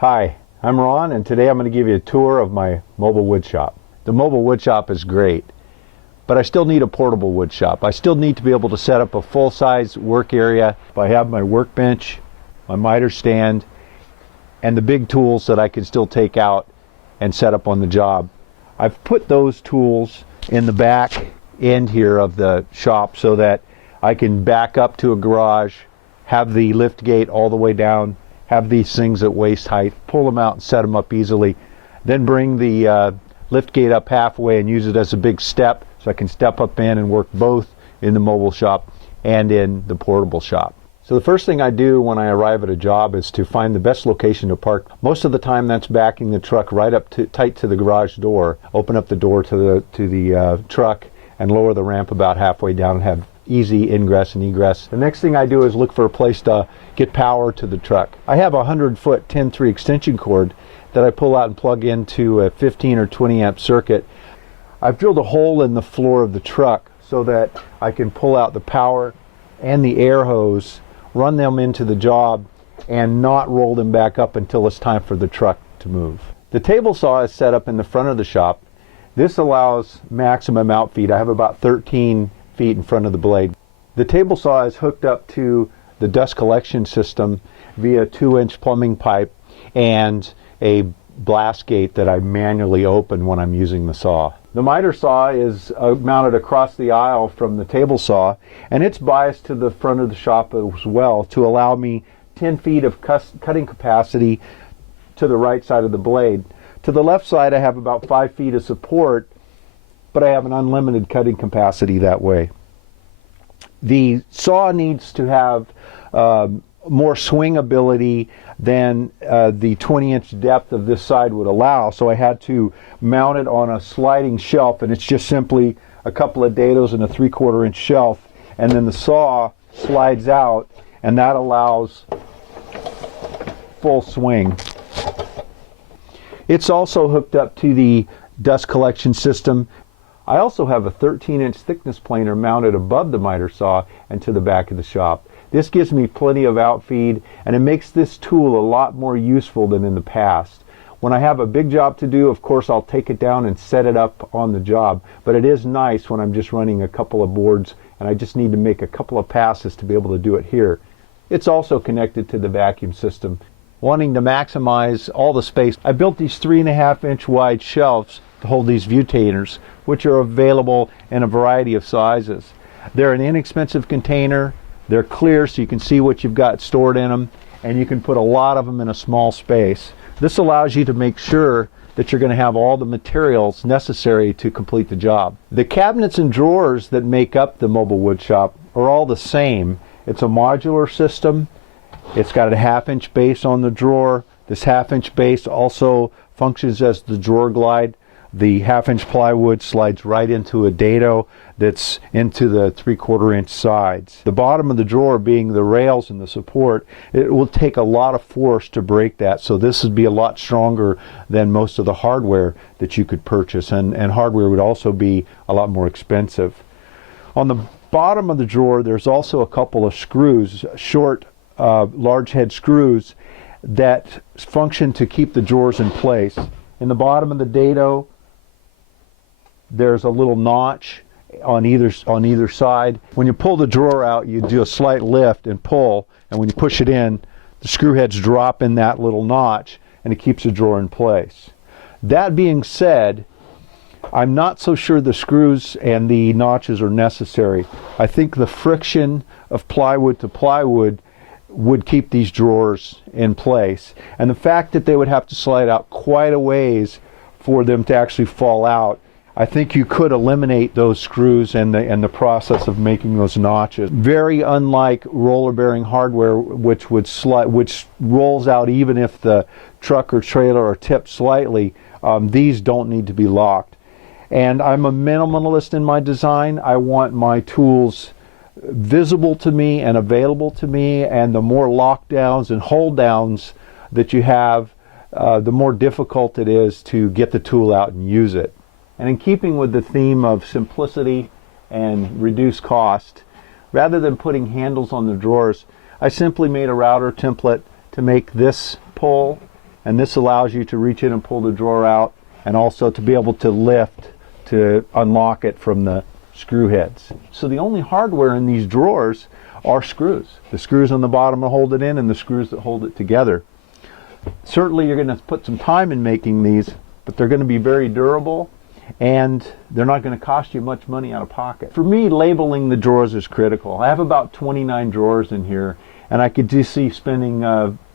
Hi, I'm Ron, and today I'm going to give you a tour of my mobile wood shop. The mobile wood shop is great, but I still need a portable wood shop. I still need to be able to set up a full-size work area. I have my workbench, my miter stand, and the big tools that I can still take out and set up on the job. I've put those tools in the back end here of the shop so that I can back up to a garage, have the lift gate all the way down, have these things at waist height, pull them out and set them up easily, then bring the lift gate up halfway and use it as a big step so I can step up in and work both in the mobile shop and in the portable shop. So the first thing I do when I arrive at a job is to find the best location to park. Most of the time that's backing the truck right up tight to the garage door, open up the door to the truck and lower the ramp about halfway down and have easy ingress and egress. The next thing I do is look for a place to get power to the truck. I have a 100-foot 10-3 extension cord that I pull out and plug into a 15 or 20 amp circuit. I've drilled a hole in the floor of the truck so that I can pull out the power and the air hose, run them into the job, and not roll them back up until it's time for the truck to move. The table saw is set up in the front of the shop. This allows maximum outfeed. I have about 13 feet in front of the blade. The table saw is hooked up to the dust collection system via a 2-inch plumbing pipe and a blast gate that I manually open when I'm using the saw. The miter saw is mounted across the aisle from the table saw, and it's biased to the front of the shop as well to allow me 10 feet of cutting capacity to the right side of the blade. To the left side I have about 5 feet of support, but I have an unlimited cutting capacity that way. The saw needs to have more swing ability than the 20-inch depth of this side would allow, so I had to mount it on a sliding shelf, and it's just simply a couple of dados and a 3/4 inch shelf, and then the saw slides out, and that allows full swing. It's also hooked up to the dust collection system. I also have a 13-inch thickness planer mounted above the miter saw and to the back of the shop. This gives me plenty of outfeed, and it makes this tool a lot more useful than in the past. When I have a big job to do, of course I'll take it down and set it up on the job, but it is nice when I'm just running a couple of boards and I just need to make a couple of passes to be able to do it here. It's also connected to the vacuum system. Wanting to maximize all the space, I built these 3.5-inch wide shelves to hold these vutainers, which are available in a variety of sizes. They're an inexpensive container, they're clear so you can see what you've got stored in them, and you can put a lot of them in a small space. This allows you to make sure that you're going to have all the materials necessary to complete the job. The cabinets and drawers that make up the mobile wood shop are all the same. It's a modular system. It's got a 1/2-inch base on the drawer. This 1/2-inch base also functions as the drawer glide. The 1/2-inch plywood slides right into a dado that's into the 3/4 inch sides. The bottom of the drawer being the rails and the support, it will take a lot of force to break that, so this would be a lot stronger than most of the hardware that you could purchase, and hardware would also be a lot more expensive. On the bottom of the drawer there's also a couple of screws, short large head screws that function to keep the drawers in place. In the bottom of the dado there's a little notch on either side. When you pull the drawer out, you do a slight lift and pull, and when you push it in, the screw heads drop in that little notch and it keeps the drawer in place. That being said, I'm not so sure the screws and the notches are necessary. I think the friction of plywood to plywood would keep these drawers in place, and the fact that they would have to slide out quite a ways for them to actually fall out, I think you could eliminate those screws and the process of making those notches. Very unlike roller bearing hardware, which rolls out even if the truck or trailer are tipped slightly. These don't need to be locked. And I'm a minimalist in my design. I want my tools visible to me and available to me, and the more lockdowns and hold downs that you have, the more difficult it is to get the tool out and use it. And in keeping with the theme of simplicity and reduced cost, rather than putting handles on the drawers, I simply made a router template to make this pull and this allows you to reach in and pull the drawer out, and also to be able to lift to unlock it from the screw heads. So the only hardware in these drawers are screws. The screws on the bottom to hold it in and the screws that hold it together. Certainly you're going to put some time in making these, but they're going to be very durable, and they're not going to cost you much money out of pocket. For me, labeling the drawers is critical. I have about 29 drawers in here, and I could just see spending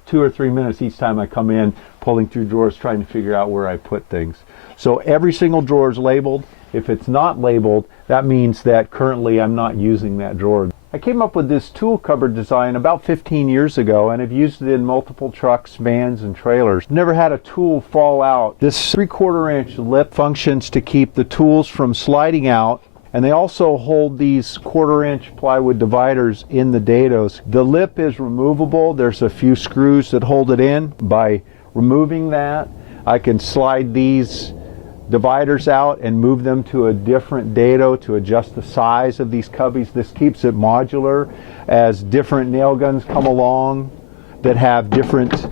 2 or 3 minutes each time I come in pulling through drawers trying to figure out where I put things. So every single drawer is labeled. If it's not labeled, that means that currently I'm not using that drawer. I came up with this tool cupboard design about 15 years ago, and have used it in multiple trucks, vans, and trailers. Never had a tool fall out. This 3/4 inch lip functions to keep the tools from sliding out, and they also hold these 1/4 inch plywood dividers in the dados. The lip is removable. There's a few screws that hold it in. By removing that, I can slide these dividers out and move them to a different dado to adjust the size of these cubbies. This keeps it modular as different nail guns come along that have different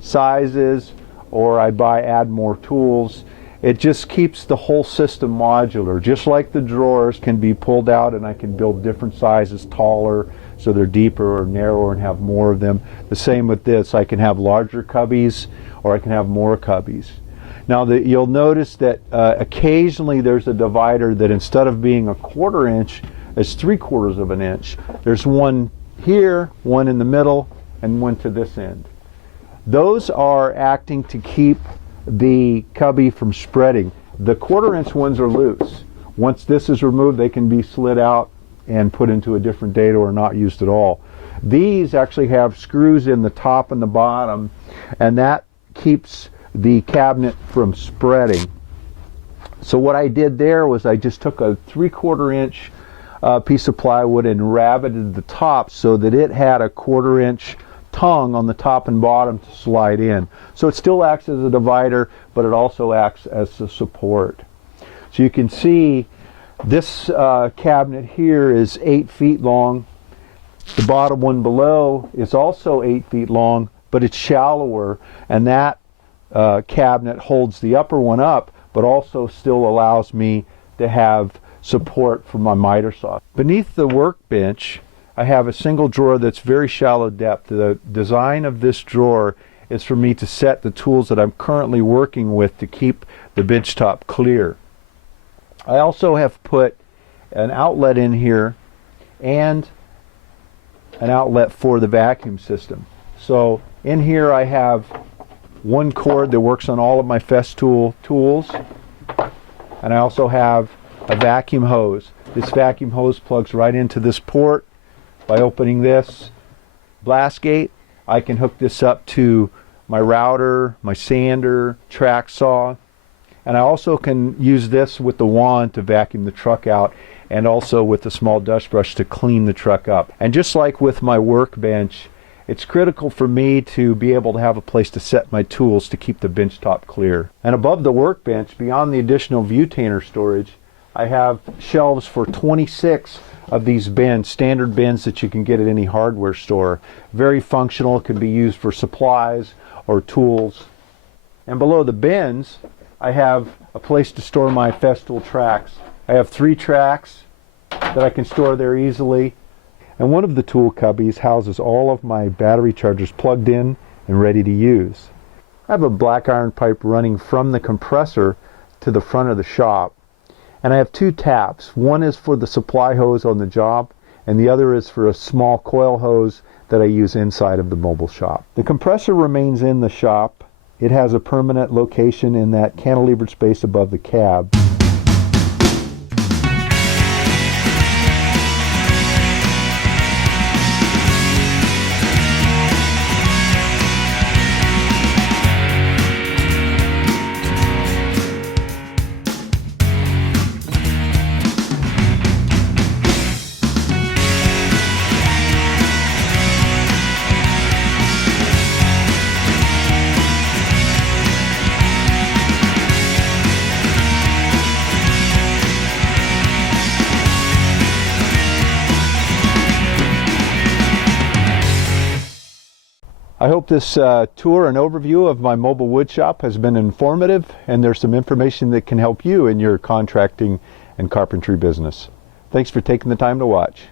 sizes, or I add more tools. It just keeps the whole system modular. Just like the drawers can be pulled out and I can build different sizes, taller so they're deeper or narrower and have more of them. The same with this. I can have larger cubbies or I can have more cubbies. Now you'll notice that occasionally there's a divider that instead of being a 1/4 inch is 3/4 of an inch. There's one here, one in the middle, and one to this end. Those are acting to keep the cubby from spreading. The 1/4 inch ones are loose. Once this is removed, they can be slid out and put into a different dado or not used at all. These actually have screws in the top and the bottom, and that keeps the cabinet from spreading. So what I did there was I just took a 3/4 inch piece of plywood and rabbeted the top so that it had a 1/4 inch tongue on the top and bottom to slide in. So it still acts as a divider, but it also acts as a support. So you can see this cabinet here is 8 feet long. The bottom one below is also 8 feet long, but it's shallower, and that cabinet holds the upper one up, but also still allows me to have support for my miter saw. Beneath the workbench, I have a single drawer that's very shallow depth. The design of this drawer is for me to set the tools that I'm currently working with to keep the bench top clear. I also have put an outlet in here and an outlet for the vacuum system. So in here I have one cord that works on all of my Festool tools, and I also have a vacuum hose. This vacuum hose plugs right into this port. By opening this blast gate, I can hook this up to my router, my sander, track saw, and I also can use this with the wand to vacuum the truck out, and also with the small dust brush to clean the truck up. And just like with my workbench, it's critical for me to be able to have a place to set my tools to keep the bench top clear. And above the workbench, beyond the additional Vutainer storage, I have shelves for 26 of these bins, standard bins that you can get at any hardware store. Very functional, can be used for supplies or tools. And below the bins, I have a place to store my Festool tracks. I have 3 tracks that I can store there easily. And one of the tool cubbies houses all of my battery chargers plugged in and ready to use. I have a black iron pipe running from the compressor to the front of the shop. And I have 2 taps. One is for the supply hose on the job, and the other is for a small coil hose that I use inside of the mobile shop. The compressor remains in the shop. It has a permanent location in that cantilevered space above the cab. I hope this tour and overview of my mobile wood shop has been informative, and there's some information that can help you in your contracting and carpentry business. Thanks for taking the time to watch.